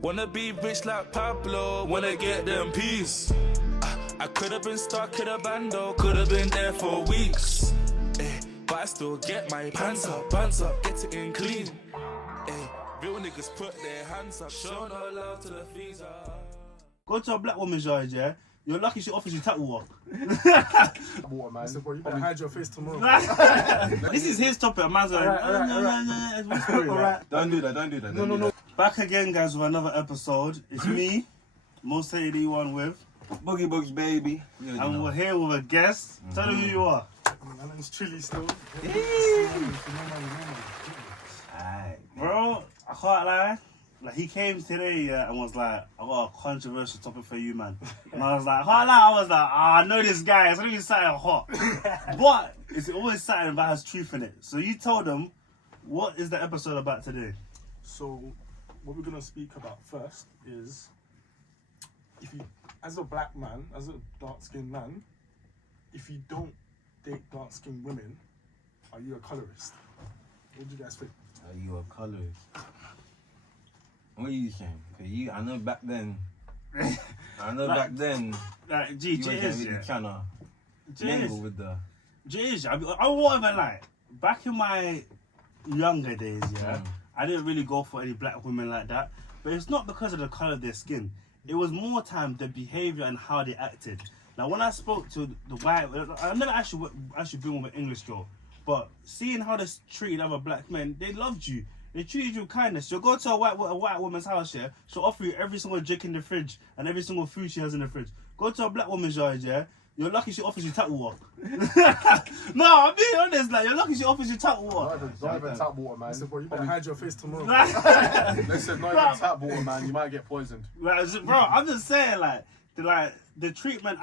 Wanna be rich like Pablo, wanna get them peace. I could have been stuck in a bando, could have been there for weeks. But I still get my pants up, get it in clean. Real niggas put their hands up, show no love to the visa. Go to a black woman's yard, yeah? You're lucky she offers you tap water. Water, man. Listen, bro, you better hide your face tomorrow. This is his topic. A man's like, Alright. Don't do that. No. Back again, guys, with another episode. It's me, Most Hated E1 with, Boogz, baby. and we're here with a guest. Tell them who you are. My name's Trilly still. Bro, I can't lie. Like, he came today and was like, I got a controversial topic for you, man. And I was like, I know this guy. It's really something hot. But it's always something that has truth in it. So you told them, what is the episode about today? So, what we're gonna speak about first is, if you, as a black man, as a dark-skinned man, if you don't date dark-skinned women, are you a colorist? What do you guys think? Are you a colorist? What are you saying? Cause I know back then. Like, you wasn't really trying to mingle with the. I won't even lie. Back in my younger days, I didn't really go for any black women like that. But it's not because of the color of their skin. It was more time the behavior and how they acted. Now, when I spoke to the white, I've never actually been with an English girl, but seeing how they treated other black men, they loved you. They treated you with kindness. You'll go to a white woman's house, yeah? She'll offer you every single drink in the fridge and every single food she has in the fridge. Go to a black woman's yard, yeah? You're lucky she offers you tap water. No, I'm being honest, like, you're lucky she offers you tap water. Not even tap water, man. Listen, bro, you better hide your face tomorrow. Listen, not even tap water, man. You might get poisoned. Like, bro, I'm just saying, the treatment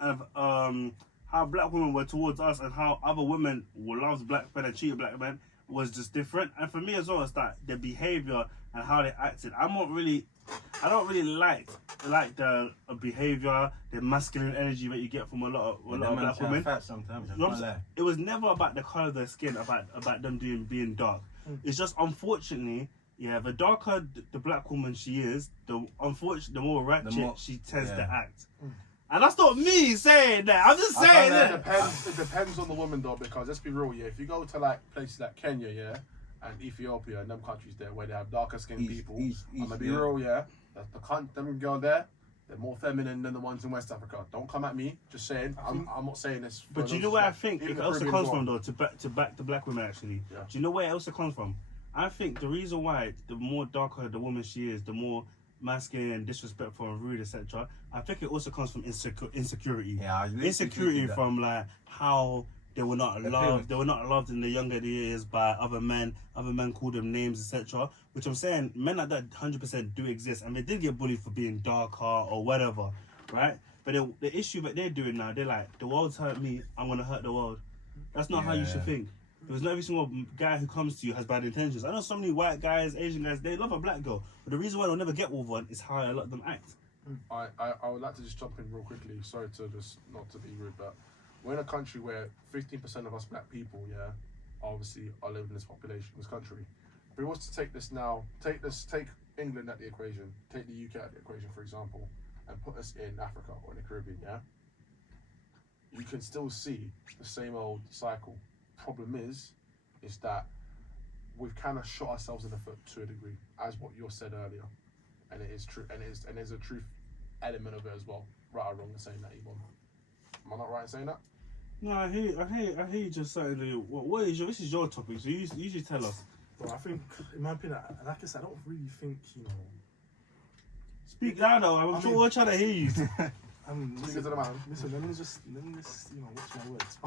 of how black women were towards us and how other women loved black men and treated black men was just different. And for me as well, it's that their behavior and how they acted. I don't really like the behavior, the masculine energy that you get from a lot of black women. Fat sometimes, it was never about the color of their skin, about them being dark. It's just, unfortunately, the darker the black woman she is, the more ratchet she tends to act. And that's not me saying that. I'm just saying that. It depends on the woman though, because let's be real, if you go to like places like Kenya, and Ethiopia and them countries there where they have darker skinned people, I'm gonna be real, them girl there, they're more feminine than the ones in West Africa. Don't come at me, just saying. I'm not saying this. But do you know where I think it also comes from though, to back the black women actually? Yeah. Do you know where it also comes from? I think the reason why the more darker the woman she is, the more masculine and disrespectful and rude, etc. I think it also comes from insecurity. Insecurity from like how they were not loved. They were not loved in the younger years by other men. Other men called them names, etc. Which I'm saying, men like that 100% do exist, and they did get bullied for being darker or whatever, right? But the issue that they're doing now, they're like, the world's hurt me, I'm gonna hurt the world. That's not how you should think. Because not every single guy who comes to you has bad intentions. I know so many white guys, Asian guys, they love a black girl. But the reason why they'll never get with one is how I let them act. I would like to just jump in real quickly. Sorry to just, not to be rude, but we're in a country where 15% of us black people, obviously are living in this population, this country. If we was to take England at the equation, take the UK at the equation, for example, and put us in Africa or in the Caribbean, you can still see the same old cycle. Problem is that we've kind of shot ourselves in the foot to a degree, as what you said earlier, and it is true, and there's a truth element of it as well. Right or wrong in saying that, Yvonne? Am I not right in saying that? No, I hear you just saying. This is your topic, so you should tell us. Well, I think, in my opinion, like I said, I don't really think Speak down though. I'm sure we're trying to hear you. Listen, let me just, watch my words.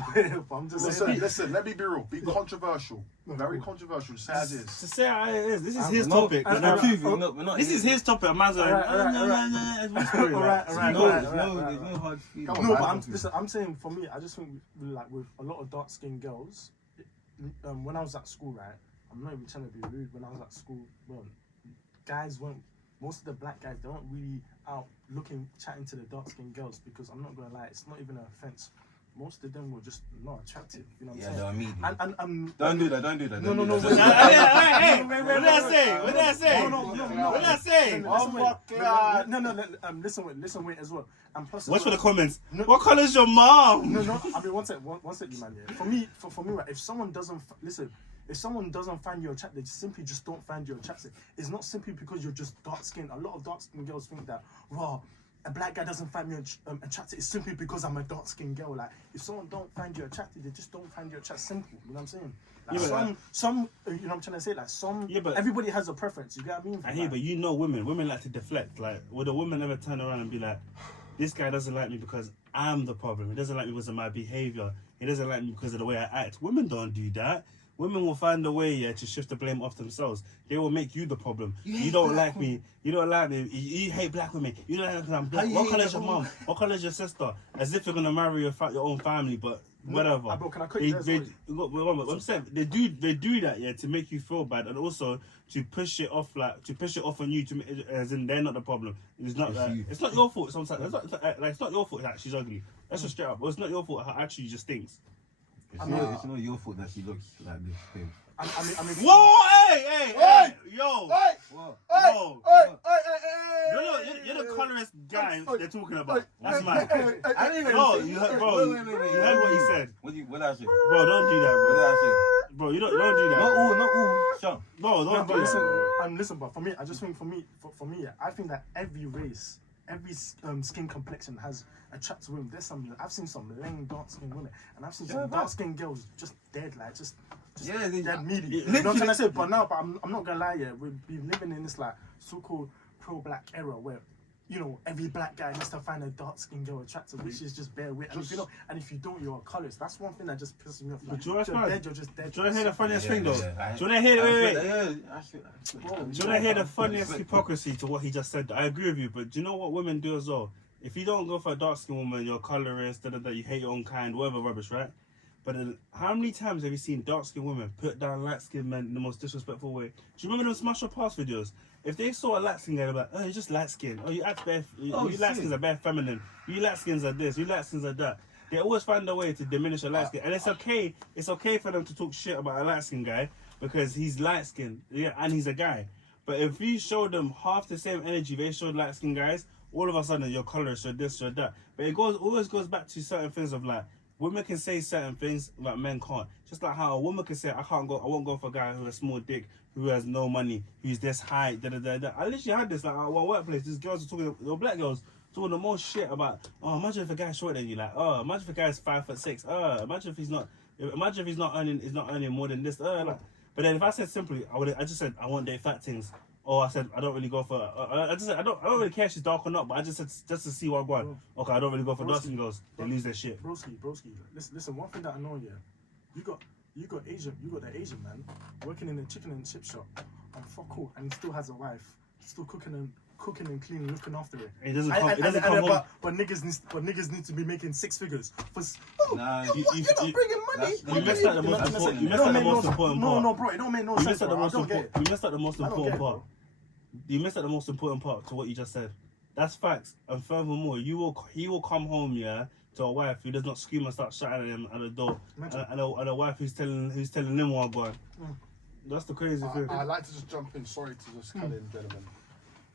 But I'm just listen, let me be real. Be controversial. Very controversial. Say as is. To say how it is. This is his topic. This is his topic. Man's like, Alright. There's no hard feelings. No, but I'm saying for me, I just think like with a lot of dark skinned girls, when I was at school, right? I'm not even trying to be rude. When I was at school, most of the black guys, they weren't really out chatting to the dark-skinned girls, because I'm not gonna lie, it's not even an offense. Most of them were just not attractive. You know what I'm saying? They're medium. And don't do that. No. Hey, what did I say? No. no. What did I say? Listen, wait as well. And plus, Watch for the comments. No. What colour's your mom? No. I mean, one sec, you man. Yeah. For me, right, if someone doesn't if someone doesn't find you attractive, they simply just don't find you attractive. It's not simply because you're just dark skinned. A lot of dark skinned girls think that, raw, a black guy doesn't find me attractive. It's simply because I'm a dark skinned girl. Like, if someone don't find you attractive, they just don't find you attractive. Simple. You know what I'm saying? Like, some, you know what I'm trying to say? Like, everybody has a preference. You get what I mean? I hear, but you know women. Women like to deflect. Like, would a woman ever turn around and be like, this guy doesn't like me because I'm the problem. He doesn't like me because of my behaviour. He doesn't like me because of the way I act. Women don't do that. Women will find a way to shift the blame off themselves. They will make you the problem. You don't like me. You don't like me. You hate black women. You don't like me because I'm black. What colour is your mum? What colour is your sister? As if you're going to marry your own family, but whatever. Bro, can I cut you I'm saying they do that to make you feel bad, and also to push it off on you as in they're not the problem. It's not it's not your fault. Sometimes it's not your fault that she's ugly. That's just straight up. Well, it's not your fault. Her attitude just stinks. It's not your fault that she looks like this thing. I mean, whoa, hey, yo, What? you're the colorist guy they're talking about. That's mad. I didn't even No, say- you heard what he said. What did I say? Bro, don't do that, What did bro. I say? Bro, you don't do that. Not all. Shut. No, don't do that. listen, but for me, I just think for me, I think that every race, every skin complexion has attractive women. There's I've seen some lame dark skin women, and I've seen some dark skin girls just dead, like just dead meaty. You know what I'm trying to say? But I'm not gonna lie, we've been living in this like so-called pro-black era where, you know, every black guy needs to find a dark skinned girl attractive, which is just bare weird. And if you don't, you're a colourist. That's one thing that just pisses me off. Like, do you know what's you're dead, you're just dead. Do you want to hear the funniest thing though? Do you want to hear Do you want to hear the funniest hypocrisy to what he just said? I agree with you, but do you know what women do as well? If you don't go for a dark skinned woman, you're a colorist, you hate your own kind, whatever rubbish, right? But how many times have you seen dark skinned women put down light skinned men in the most disrespectful way? Do you remember those Smash Your Pass videos? If they saw a light skinned guy, they'd be like, oh, you're just light skinned. Oh, you act bare. You light skins are bare feminine. You light skins are this. You light skins are that. They always find a way to diminish a light skin, and it's okay. It's okay for them to talk shit about a light skinned guy because he's light skinned, and he's a guy. But if you show them half the same energy they showed light skinned guys, all of a sudden you're colorist, you're this, you're that. But it always goes back to certain things of like, women can say certain things like men can't. Just like how a woman can say, I won't go for a guy who has small dick, who has no money, who's this height, da. I literally had this like at one workplace. These girls are talking, the black girls talking the most shit about, oh, imagine if a guy's shorter than you, like, oh, imagine if a guy's 5'6", imagine if he's not earning more than this, like. But then if I said simply, I just said I won't date fat things. Or I said I don't really go for. I just said I don't really care if she's dark or not. But I just said just to see what I'm going. Okay, I don't really go for dark skin girls. They lose their shit. Broski. Listen. One thing that I know, you got that Asian man working in a chicken and chip shop, and fuck all, and he still has a wife, still cooking and cleaning, looking after it. It doesn't come home. But niggas need to be making 6 figures. You're not bringing money. You missed out the most important part. No, bro, it don't make no sense. You missed out the most important part. You missed out the most important part to what you just said. That's facts. And furthermore, he will come home, to a wife who does not scream and start shouting at him at the door, and a wife who's telling him what I'm going. That's the crazy thing. I'd like to just jump in. Sorry to just cut in, gentlemen.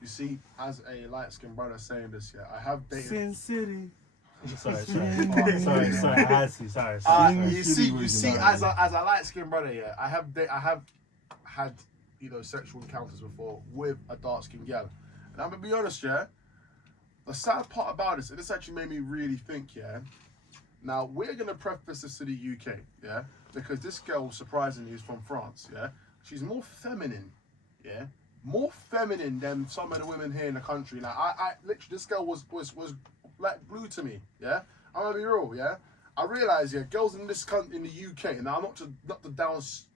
You see, as a light-skinned brother saying this, I have dated. Sin City. Sorry. I had to. Sorry. You see, as a light-skinned brother, I have had sexual encounters before with a dark-skinned girl, and I'm gonna be honest, the sad part about this, and this actually made me really think, Now we're gonna preface this to the UK, because this girl surprisingly is from France, She's more feminine, more feminine than some of the women here in the country. Like I literally, this girl was like blue to me, I'm gonna be real, I realise, girls in this country, in the UK, and I'm not to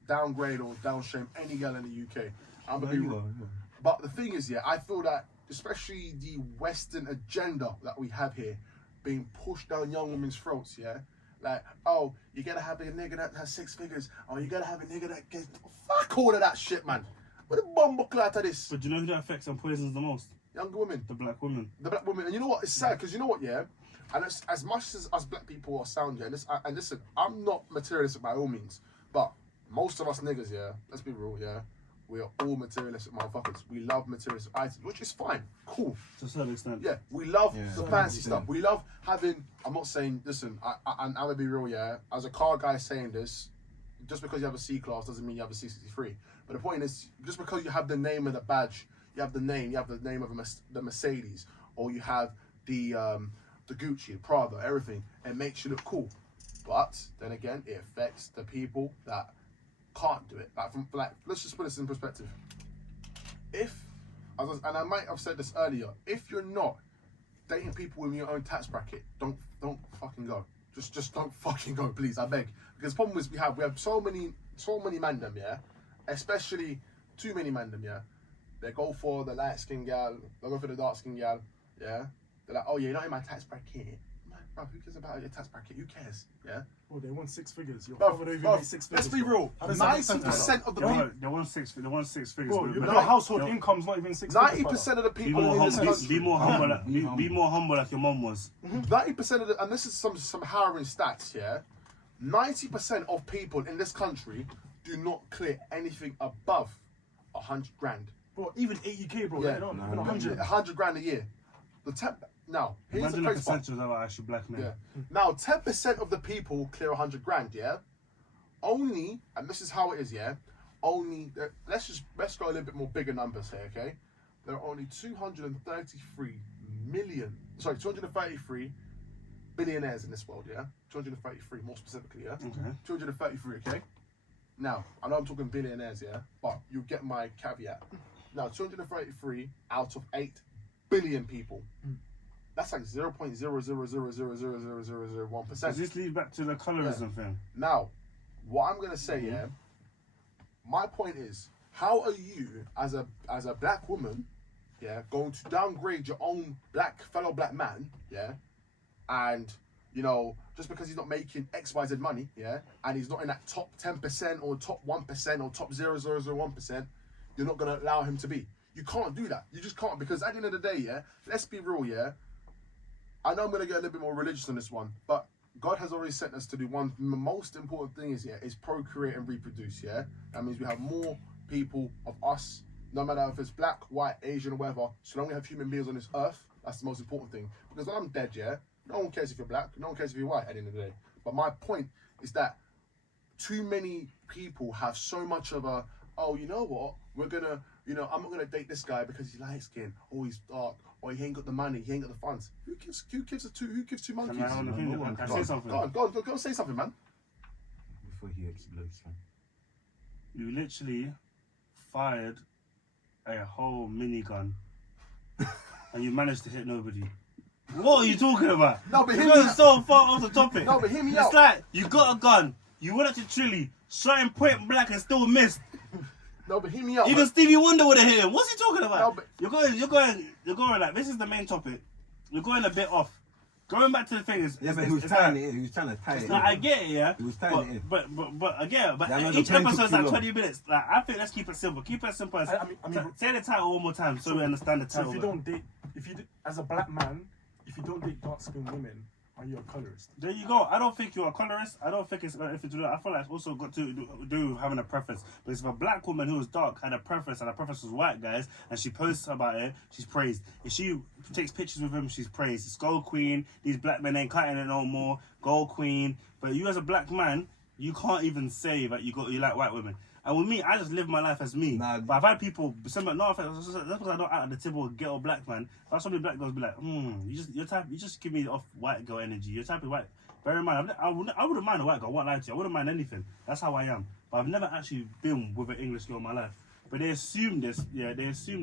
downgrade or downshame any girl in the UK. I'm gonna be real. But the thing is, I feel that especially the Western agenda that we have here being pushed down young women's throats, like, oh, you gotta have a nigga that has 6 figures, or you gotta have a nigga that gets, fuck all of that shit, man. What a bumble out of this. But do you know who that affects and poisons the most? Younger women. The black women. And you know what? It's sad, because you know what, and it's, as much as us black people are sound, and listen, I'm not materialistic by all means, but most of us niggas, let's be real, we are all materialistic motherfuckers. We love materialistic items, which is fine, cool. To a certain extent. Yeah, we love Yeah. the fancy stuff. We love having. I'm not saying. Listen, I'm gonna be real. Yeah, as a car guy saying this, just because you have a C class doesn't mean you have a C63. But the point is, just because you have the name of the badge, you have the name of the Mercedes, or you have the Gucci, the Prada, everything, it makes you look cool. But then again, it affects the people that can't do it. Let's just put this in perspective. And I might have said this earlier, if you're not dating people in your own tax bracket, don't fucking go. Just don't fucking go, please. I beg. Because the problem is we have so many mandem, yeah, especially too many mandem, yeah. They go for the light skin gal, they go for the dark skin gal, yeah. They're like, oh yeah, you're not in my tax bracket. Man, bro, who cares about your tax bracket? Who cares? Yeah. Oh, they want 6 figures. You're Bro, covered over bro, 6 figures. let's be real. 90% of the people. They want six figures. Bro, but- your but- household income's not even 6 figures. 90% of the Be people more in this humble. country. Be more humble. Be more humble like your mum was. 90% of the, and this is some harrowing stats, yeah. 90% of people in this country do not clear anything above 100 grand. Bro, even 80k, bro. Yeah. They don't No, even no, 100. 100 grand a year. Now, here's Imagine the the crazy part. percentage of actually black men. Yeah. Now, 10% of the people clear 100 grand, yeah? Only, and this is how it is, yeah? Only, let's go a little bit more bigger numbers here, okay? There are only 233 billionaires in this world, yeah? 233, more specifically, yeah? Okay. 233, okay? Now, I know I'm talking billionaires, yeah? But you get my caveat. Now, 233 out of 8 billion people. That's like 0.000000001%. Does this lead back to the colorism thing? Now, what I'm gonna say, yeah. My point is, how are you, as a black woman, yeah, going to downgrade your own fellow black man, yeah, and you know, just because he's not making XYZ money, yeah, and he's not in that top 10% or top 1% or top 0.001%, you're not gonna allow him to be. You can't do that. You just can't, because at the end of the day, yeah, let's be real, yeah. I know I'm gonna get a little bit more religious on this one, but God has already sent us to do one. The most important thing is procreate and reproduce. Yeah, that means we have more people of us, no matter if it's black, white, Asian, or whatever. So long we have human beings on this earth, that's the most important thing. Because when I'm dead, yeah, no one cares if you're black, no one cares if you're white at the end of the day. But my point is that too many people have so much of a, oh, you know what, we're gonna, you know, I'm not gonna date this guy because he's light skinned, or he's dark, or he ain't got the money, he ain't got the funds. Who gives two monkeys? Can I have an opinion? Can I say something? Go on, say something, man. Before he explodes, man. You literally fired a whole minigun and you managed to hit nobody. What are you talking about? No, but You're hear going me- so far off the topic. No, but hear me It's out. like you got a gun, you went up to Trilly, shot him point blank and still missed. No, but hear me out. Even man. Stevie Wonder would have hit him. What's he talking about? No, but- You're going like, this is the main topic. You're going a bit off. Going back to the thing is, Yeah, but it's- he was it's tying like- it in. He was trying to tie it in. Like, I get it, yeah. He was tying it in. But I get it. But That man, each the plane episode's took like too 20 minutes. Like, I think let's keep it simple. Keep it simple. As, I mean, say the title one more time so we understand the So title. if you don't date, as a black man, if you don't date dark-skinned women, are you a colorist? There you go. I don't think you're a colorist. I don't think it's if you do that. I feel like it's also got to do with having a preference. Because if a black woman who was dark had a preference and her preference was white guys, and she posts about it, she's praised. If she takes pictures with him, she's praised. It's gold queen. These black men ain't cutting it no more. Gold queen. But you as a black man, you can't even say that you like white women. And with me, I just live my life as me. Nah. But I've had people, that's because I don't act at the typical ghetto black man. But so many black girls be like, you just give me off white girl energy. You're type of white. Bear in mind, I wouldn't mind a white girl. I won't lie to you. I wouldn't mind anything. That's how I am. But I've never actually been with an English girl in my life. But they assume this,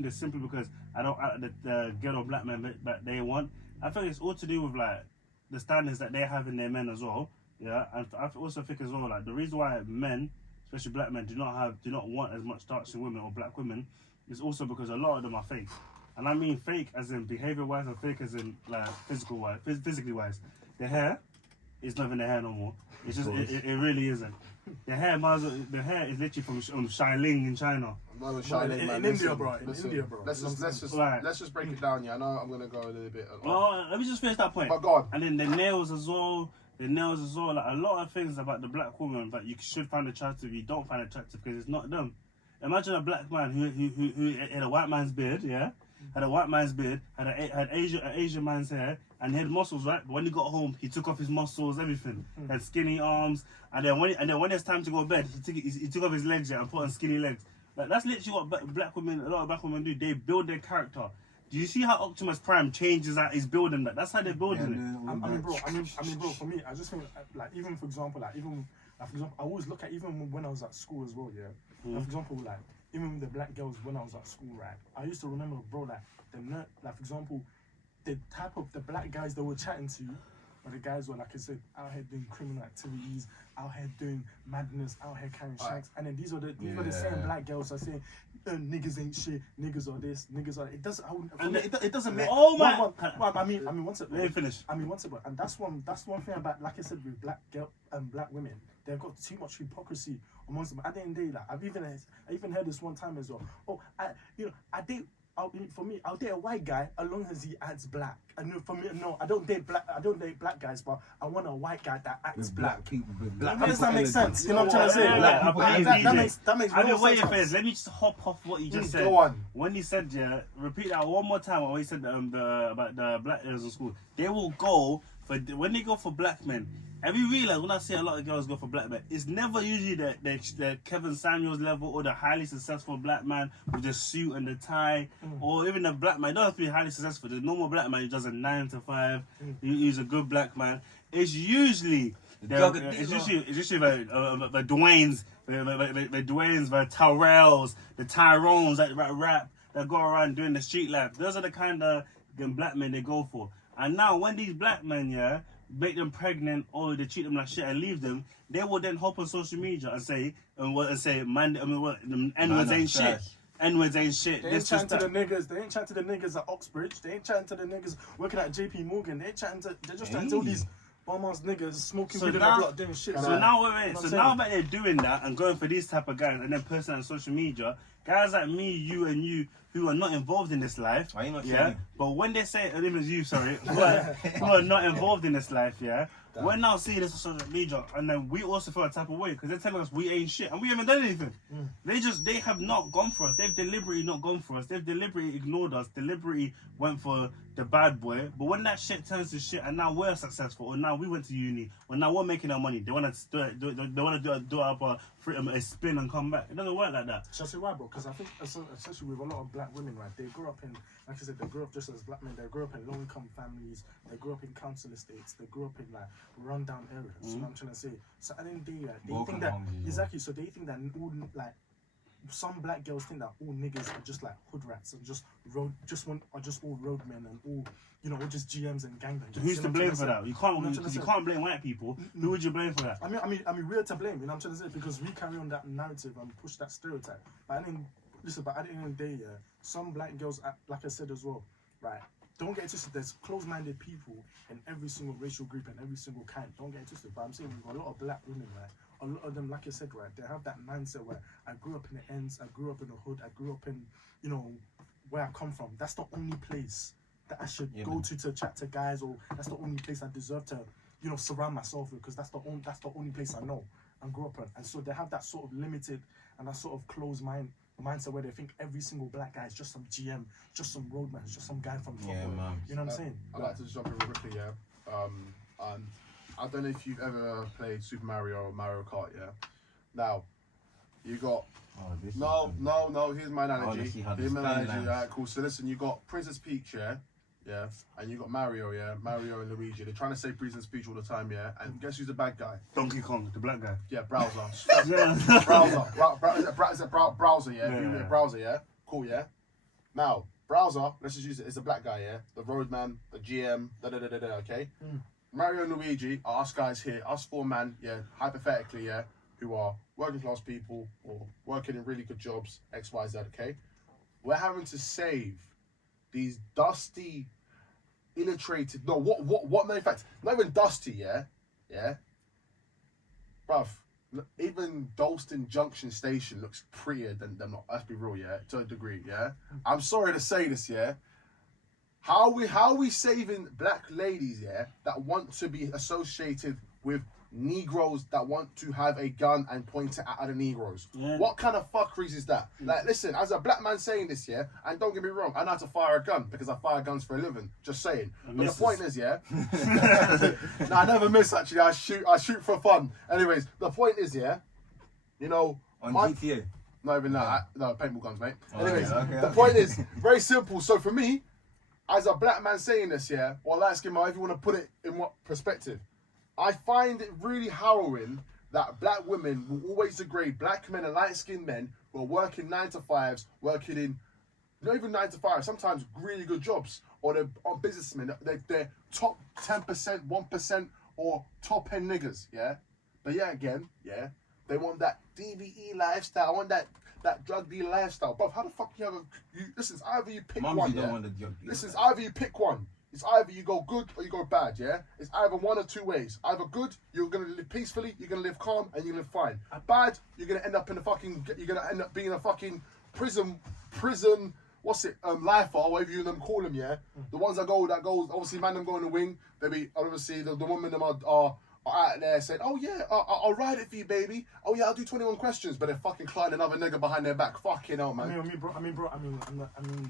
simply because I don't act the ghetto black man that they want. I think it's all to do with like the standards that they have in their men as well. Yeah, and I also think as well like the reason why men, especially black men, do not want as much dark-skinned women or black women, is also because a lot of them are fake. And I mean fake as in behavior-wise and fake as in like physically wise. The hair is not even the hair no more. It's just it really isn't. The hair is literally from Xialing in China. No, Shining, in man. India, Listen, bro. In listen, India, bro. Let's just Right. let's just break it down. Yeah, I know I'm gonna go a little bit. Oh, let me just finish that point. But go on. And then the nails as well. Like a lot of things about the black woman that you should find attractive, you don't find attractive because it's not them. Imagine a black man who had a white man's beard, yeah? Had a white man's beard, had an Asian man's hair, and he had muscles, right? But when he got home, he took off his muscles, everything. He had skinny arms, and then when it's time to go to bed, he took off his legs, yeah, and put on skinny legs. Like, that's literally what black women, a lot of black women do. They build their character. Do you see how Optimus Prime changes out his building? That? That's how they're building it. I mean, bro, for me, I just think, like, even for example, I always look at, even when I was at school as well, yeah? Like, for example, like, even with the black girls when I was at school, right? I used to remember, bro, like, like, for example, the type of the black guys they were chatting to, or the guys were, like I said, out here doing criminal activities, out here doing madness, out here carrying shanks, and then these were the same black girls that are saying, niggas ain't shit, niggas are this, niggas are. It doesn't make. Oh my! I mean, one second. Let me finish. I mean, one second, and that's one thing about, like I said, with black girl and black women, they've got too much hypocrisy amongst them. At the end of the day, like I even heard this one time as well. Oh, I'll date a white guy as long as he acts black. And for me, no, I don't date black guys, but I want a white guy that acts black. Does that make sense? You know what I'm trying to say? That makes I've been waiting sense. for this. Let me just hop off what you just said. Go on. When you said, yeah, repeat that one more time. When you said about the black girls in school, they will go for when they go for black men. Have you realised when I see a lot of girls go for black men, it's never usually the Kevin Samuels level or the highly successful black man with the suit and the tie, or even the black man. It doesn't have to be highly successful. The normal black man who does a 9 to 5, he's a good black man. It's usually the Dwaynes, the Dwaynes, the Tyrells, the Tyrones that rap that go around doing the street life. Those are the kind of black men they go for. And now when these black men, yeah, make them pregnant or they treat them like shit and leave them, they will then hop on social media and say, man, N-words ain't shit. N-words ain't shit. They ain't chatting to the niggas. They ain't chatting to the niggas at Oxbridge. They ain't chatting to the niggas working at JP Morgan. They're just chatting to all these bum-ass niggas smoking weed in the block doing shit. So now that they're doing that and going for these type of guys and then posting on social media, guys like me, you and you who are not involved in this life, why you not yeah. But when they say, who are not involved in this life, yeah. We're now seeing this on social media, and then we also feel a type of way because they're telling us we ain't shit and we haven't done anything. They have not gone for us. They've deliberately not gone for us. They've deliberately ignored us. Deliberately went for the bad boy. But when that shit turns to shit, and now we're successful, or now we went to uni, or now we're making our money, they want to do up a spin and come back. It doesn't work like that. Shall I say why, bro? Because I think, especially with a lot of black women, right, they grew up in, like I said, they grew up just as black men. They grew up in low-income families. They grew up in council estates. They grew up in like run-down areas. You know what I'm trying to say? So at the end of the day, they think that exactly. So they think that all like some black girls think that all niggas are just like hood rats and just all roadmen and all, you know, or just GMs and gangbangers. Who's to blame for that? You can't blame white people. Who would you blame for that? I mean, we're to blame. You know what I'm trying to say? Because we carry on that narrative and push that stereotype. But at the end of the day, yeah, some black girls, like I said as well, right? Don't get it twisted. There's close-minded people in every single racial group and every single kind. Don't get it twisted. But I'm saying we've got a lot of black women, right? A lot of them, like I said, right, they have that mindset where I grew up in the ends, I grew up in the hood, I grew up in, you know, where I come from. That's the only place that I should go to chat to guys, or that's the only place I deserve to, you know, surround myself with, because that's the only place I know and grew up in. And so they have that sort of limited and that sort of closed mindset where they think every single black guy is just some GM, just some roadman, just some guy from top. You know what I'm saying? I'd like to just jump in real quickly, yeah. I don't know if you've ever played Super Mario or Mario Kart, yeah. Now, you got here's my analogy. Alright, cool. So listen, you got Princess Peach, yeah, and you got Mario, Mario and Luigi. They're trying to say Princess Peach all the time, yeah. And guess who's the bad guy? Donkey Kong, the black guy. Yeah, Browser. Browser, yeah. Browser, yeah. Cool, yeah. Now, Browser, let's just use it. It's the black guy, yeah. The roadman, the GM, okay. Mario and Luigi are us guys here, us 4 men, yeah, hypothetically, yeah, who are working class people or working in really good jobs, X, Y, Z, okay? We're having to save these dusty, illiterated, what main facts? Not even dusty, yeah? Bruv, even Dalston Junction Station looks prettier than them, let's be real, yeah, to a degree, yeah? I'm sorry to say this, yeah? How are we saving black ladies, yeah, that want to be associated with Negroes that want to have a gun and point it at other Negroes. Yeah. What kind of fuckeries is that? Like, listen, as a black man saying this, yeah, and don't get me wrong, I know how to fire a gun because I fire guns for a living. Just saying. But the point is, yeah. No, I never miss actually. I shoot for fun. Anyways, the point is, yeah. You know, On GTA. not even that. No, paintball guns, mate. Oh, Anyways, okay. the point is very simple. So for me, as a black man saying this, yeah, or light skin man, if you want to put it in what perspective, I find it really harrowing that black women will always degrade black men and light skinned men who are working 9 to 5s, working in not even 9 to 5, sometimes really good jobs, or they're businessmen. They're top 10%, 1%, or top end niggas, yeah. But yeah, again, yeah, they want that DVE lifestyle. I want that drug deal lifestyle. Bro, how the fuck you listen, it's either you pick Mums, one, you yeah? don't want the drug deal. Listen, it's either you pick one. It's either you go good or you go bad, yeah? It's either one or two ways. Either good, you're gonna live peacefully, you're gonna live calm, and you're gonna live fine. Bad, you're gonna end up in you're gonna end up being a fucking prison, lifer, or whatever you them call them, yeah? The ones that goes, obviously, man, them go in the wing, they be, obviously, the women them are out there saying, oh yeah, I'll ride it for you, baby. Oh yeah, I'll do 21 questions, but they're fucking clotting another nigga behind their back. Fucking hell, man. I mean,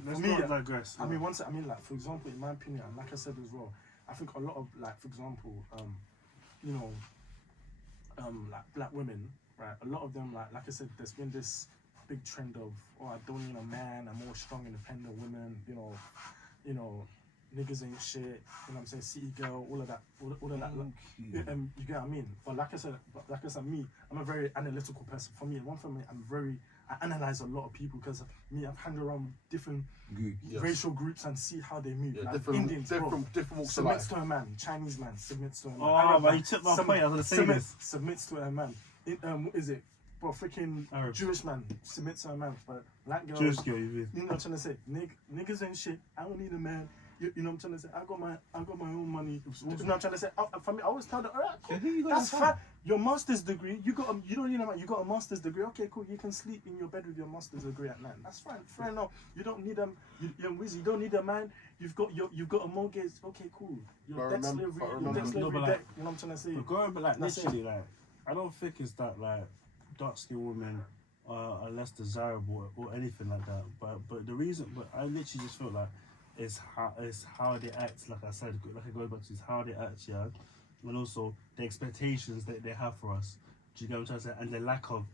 Let's for me, not digress. I mean, like, for example, in my opinion, and like I said as well, I think a lot of, like, for example, like black women, right? A lot of them, like I said, there's been this big trend of, oh, I don't need a man, I'm more strong, independent women, you know, niggas ain't shit, you know what I'm saying, city girl, all of that. You get what I mean? But like I said, me, I'm a very analytical person. For me, I analyze a lot of people because me, I've hung around different racial groups and see how they move. Yeah, like different Indians, different walks of submits life. to a man, Chinese man submits to a man. Oh, Arab but man you took my point, I was gonna say this. Submits to a man. What is it? Bro, freaking Arabs. Jewish man submits to a man. But black girls, Jewish girl, you mean? you know what I'm trying to say? Niggas ain't shit. I don't need a man. You know what I'm trying to say? I got my own money. You know what I'm trying to say? For me, I always tell them, all right, cool. That's fine. Your master's degree, you don't need a man. You got a master's degree. Okay, cool. You can sleep in your bed with your master's degree at night. That's fine. Fair enough. You don't need you don't need a man. You've got a mortgage. Okay, cool. Your debt slavery. You know what I'm trying to say? But going back, like, That's literally, like, I don't think it's that, like, dark-skinned women are less desirable or anything like that. But the reason, I literally just feel like it's how they act. Like I said, like I go back to, it's how they act, yeah, and also the expectations that they have for us. Do you get what I'm trying to say? And the lack of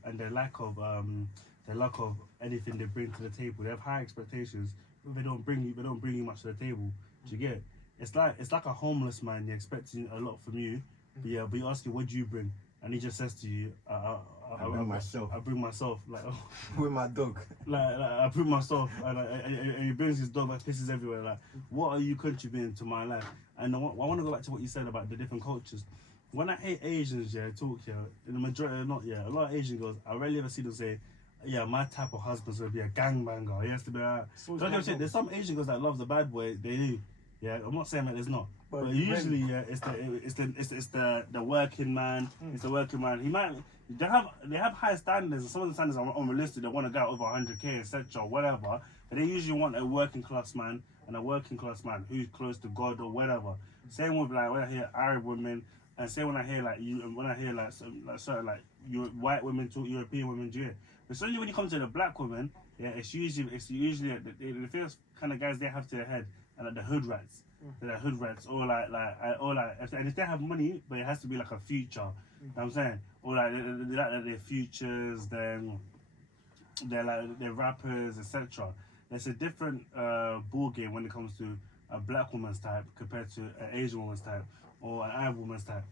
anything they bring to the table. They have high expectations, but they don't bring you much to the table. Do you get it? It's like a homeless man. You're expecting a lot from you, but you ask him, what do you bring? And he just says to you, I bring myself, like, with my dog. like I bring myself, and he brings his dog, like, pisses everywhere. Like, what are you contributing to my life? And I want to go back to what you said about the different cultures. When I hear Asians, talk, in the majority, not, a lot of Asian girls, I rarely ever see them say, yeah, my type of husband's gonna be a gangbanger. He has to be a... There's some Asian girls that love the bad boy, they do. Yeah, I'm not saying that there's not. But usually, it's the working man. It's the working man. They have high standards, and some of the standards are unrealistic. They want to go over 100k, etc., whatever. But they usually want a working class man who's close to God or whatever. Same with, like, when I hear Arab women, and same when I hear certain white women talk, European women do it. But certainly when you come to the black women, it's usually the first kind of guys they have to their head, and like the hood rats. They're like hood rats, or and if they have money, but it has to be like a future. You know what I'm saying? Or like they're futures, then they're rappers, etc. There's a different ball game when it comes to a black woman's type compared to an Asian woman's type or an Arab woman's type.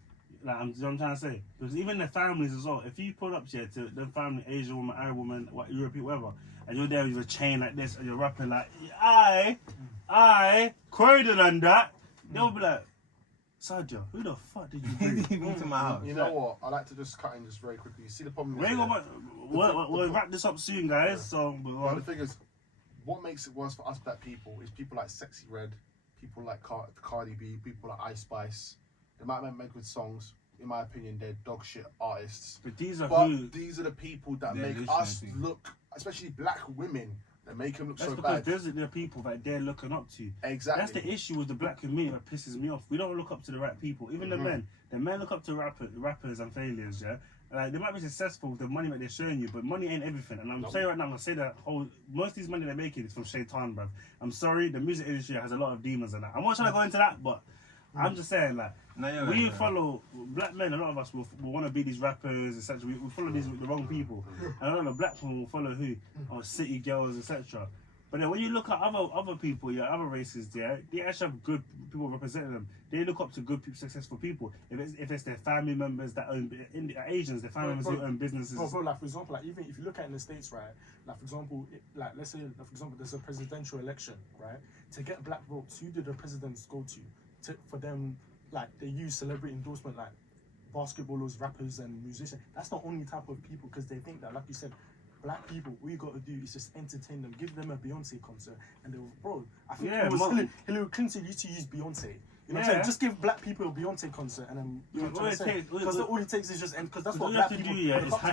Like, I'm trying to say, because even the families as well, if you put up to the family, Asian woman, Arab woman, European, whatever, and you're there with a chain like this and you're rapping like, I, quieter than that, they'll be like, Sadio, who the fuck did you bring to my house? You know what? I like to just cut in just very quickly. You see the problem? We'll wrap this up soon, guys. Yeah. So, but the thing is, what makes it worse for us black people is people like Sexy Red, people like Cardi B, people like Ice Spice. They might make good songs. In my opinion, they're dog shit artists. But these are the people that make us look, especially black women, and make him look That's so because bad. those are the people that they're looking up to. Exactly. That's the issue with the black community that pisses me off. We don't look up to the right people. Even the men look up to rappers and failures, yeah? Like, they might be successful with the money that they're showing you, but money ain't everything. And I'm saying right now, I'm gonna say that most of these money they're making is from Shaitan, bruv. I'm sorry, the music industry has a lot of demons in that. I'm not trying to go into that, but I'm just saying, like, we follow black men. A lot of us will want to be these rappers, etc. We follow the wrong people, and a lot of black people will follow who, or city girls, etc. But then when you look at other people, yeah, other races, yeah, they actually have good people representing them. They look up to good, successful people. If it's their family members that own Asians, their family members who own businesses. Bro, like for example, like even if you look at it in the States, right? Like for example, like let's say, for example, there's a presidential election, right? To get black votes, who do the presidents go to for them? Like they use celebrity endorsement, like basketballers, rappers, and musicians. That's the only type of people because they think that, like you said, black people, all you got to do is just entertain them, give them a Beyonce concert, and they'll, bro, I think Hillary Clinton used to use Beyonce. You know what I'm saying? Just give black people a Beyonce concert, and then you know what I'm saying? Because all it takes is just, because that's what black people do.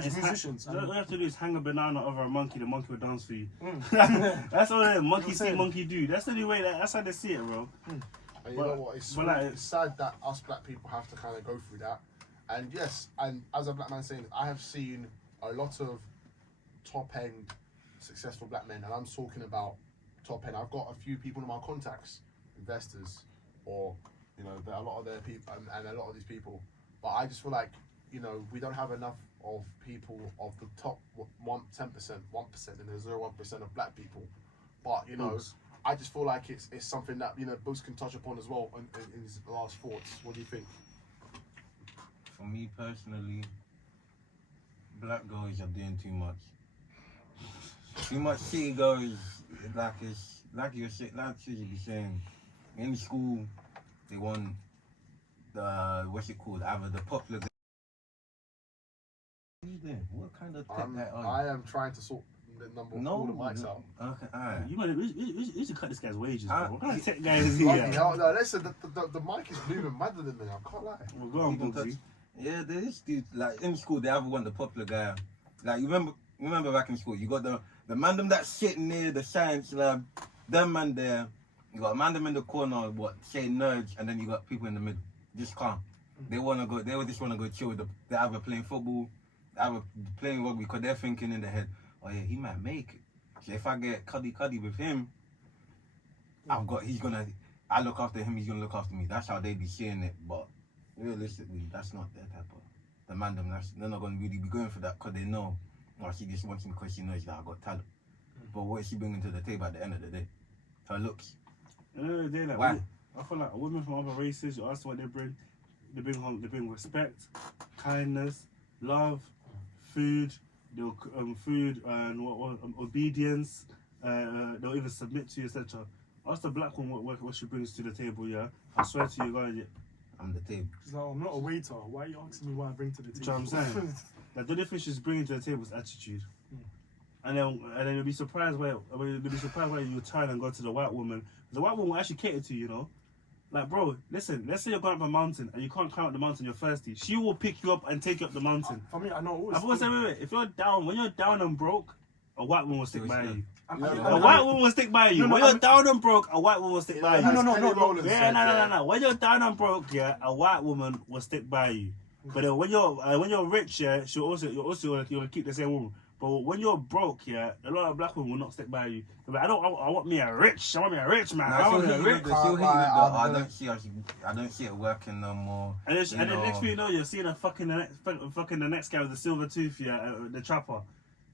Musicians. All you have to do is hang a banana over a monkey. The monkey will dance for you. That's all it is. Monkey see, monkey do. That's the only way. That's how they see it, bro. And you know what? It's sad that us black people have to kind of go through that. And yes, and as a black man saying, I have seen a lot of top-end successful black men, and I'm talking about top-end. I've got a few people in my contacts, investors, or you know, a lot of their people, and a lot of these people. But I just feel like, you know, we don't have enough of people of the top 10%, 1%, and there's 0.1% of black people. But you know, I just feel like it's something that, you know, Boogz can touch upon as well in his last thoughts. What do you think? For me personally, black girls are doing too much. Too much city girls, like you be saying, in school, they want what's it called? Either the popular. What kind of tech that on? I am trying to sort the number of all the mics out. Okay, alright. You should cut this guy's wages, bro. What kind of tech guy is he? No, listen, the mic is moving madder than me. I can't lie. Well, go on, Boogz. Yeah, there is dudes like in school. They either want the popular guy. Like you remember back in school, you got the man them that sitting near the science lab. Them man there. You got a man them in the corner, saying nerds, and then you got people in the middle, just calm. They just wanna go chill with they're either playing football, they're either playing rugby, because they're thinking in their head, oh yeah, he might make it. So if I get cuddy with him, I look after him, he's gonna look after me. That's how they be seeing it, but realistically, that's not their type of the man them. They're not gonna really be going for that because they know, or she just wants me because she knows that I got talent. But what is she bringing to the table at the end of the day? Her looks. At the end of the day, like, why? I feel like women from other races, you ask what they bring. They bring respect, kindness, love, food, food and obedience. They'll even submit to you, etc. Ask the black woman what she brings to the table. Yeah, I swear to you, guys. I'm the table. She's like, I'm not a waiter. Why are you asking me what I bring to the table? Do you know what I'm saying? Like, the only thing she's bringing to the table is attitude. And then you'll be surprised why you turn and go to the white woman. The white woman will actually cater to you, you know. Like, bro, listen, let's say you're going up a mountain and you can't climb up the mountain, you're thirsty. She will pick you up and take you up the mountain. For me, I know. I've always said, wait, if you're down, when you're down and broke, a white woman will stick by you. A white woman will stick by you. When you're down and broke, a white woman will stick by you. No. Yeah, no. When you're down and broke, yeah, a white woman will stick by you. But then when you're rich, yeah, you'll keep the same woman. But when you're broke, yeah, a lot of black women will not stick by you. They're like, I want me a rich man. I want me a rich. I don't see it working no more. And then next thing you know, you're seeing fucking the next guy with the silver tooth, yeah, the trapper.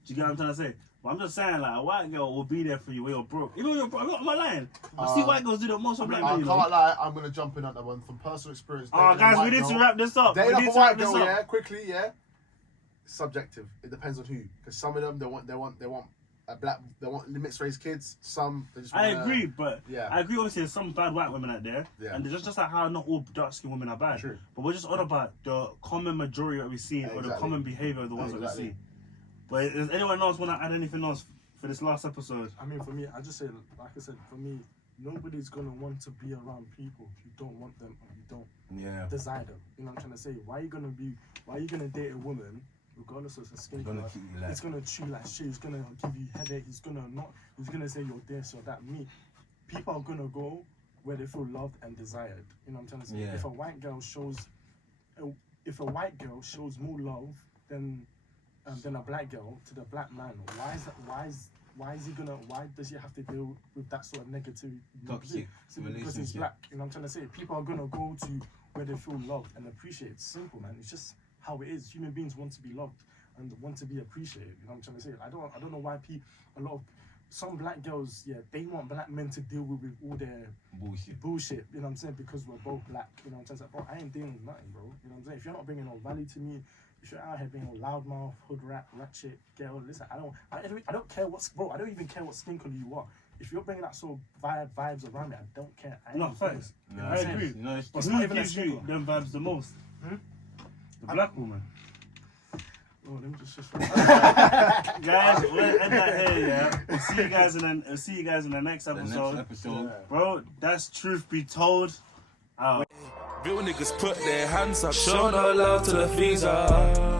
Do you get what I'm trying to say? But I'm just saying, like, a white girl will be there for you when you're broke. Even when you're broke, I'm not lying. I see white girls do the most for black men. I can't lie, I'm going to jump in on that one from personal experience. Oh, guys, we need to wrap this up. Dating up a white girl, yeah, quickly, yeah. Subjective. It depends on who. Because some of them, they want a black, they want mixed race kids. Some, they just want I agree, but yeah. I agree, obviously, there's some bad white women out there. Yeah. And just like how not all dark-skinned women are bad. True. But we're just on about the common majority that we see, or the common behavior of the ones that we see. But does anyone else want to add anything else for this last episode? I mean, for me, I just say, like I said, for me, nobody's gonna want to be around people if you don't want them or you don't desire them. You know what I'm trying to say? Why are you gonna date a woman regardless of the skin It's gonna color, treat you like- it's gonna treat you like shit. It's gonna give you headache. He's gonna say you're this or that. People are gonna go where they feel loved and desired. You know what I'm trying to say? Yeah. If a white girl shows more love than a black girl to the black man, why does he have to deal with that sort of negativity? Toxic Simply because he's relationship. black. You know what I'm trying to say? People are gonna go to where they feel loved and appreciated. It's simple, man. It's just how it is. Human beings want to be loved and want to be appreciated. You know what I'm trying to say? I don't know why some black girls, yeah, they want black men to deal with all their bullshit. You know what I'm saying? Because we're both black. You know what I'm saying? Bro, I ain't dealing with nothing, bro. You know what I'm saying? If you're not bringing no value to me, if you're out here being a loudmouth, hood rat, ratchet girl, listen, I don't care I don't even care what skin color you are. If you're bringing that sort of vibes around me, I don't care. No, facts. No, I agree. No, it's But not who even a gives you skin them vibes the most? Hmm? The black woman. Oh, let me just Guys, we'll end that here, yeah. We'll see you guys in the next the next episode. episode. Bro, that's truth be told. Real niggas put their hands up, show no love to the visa.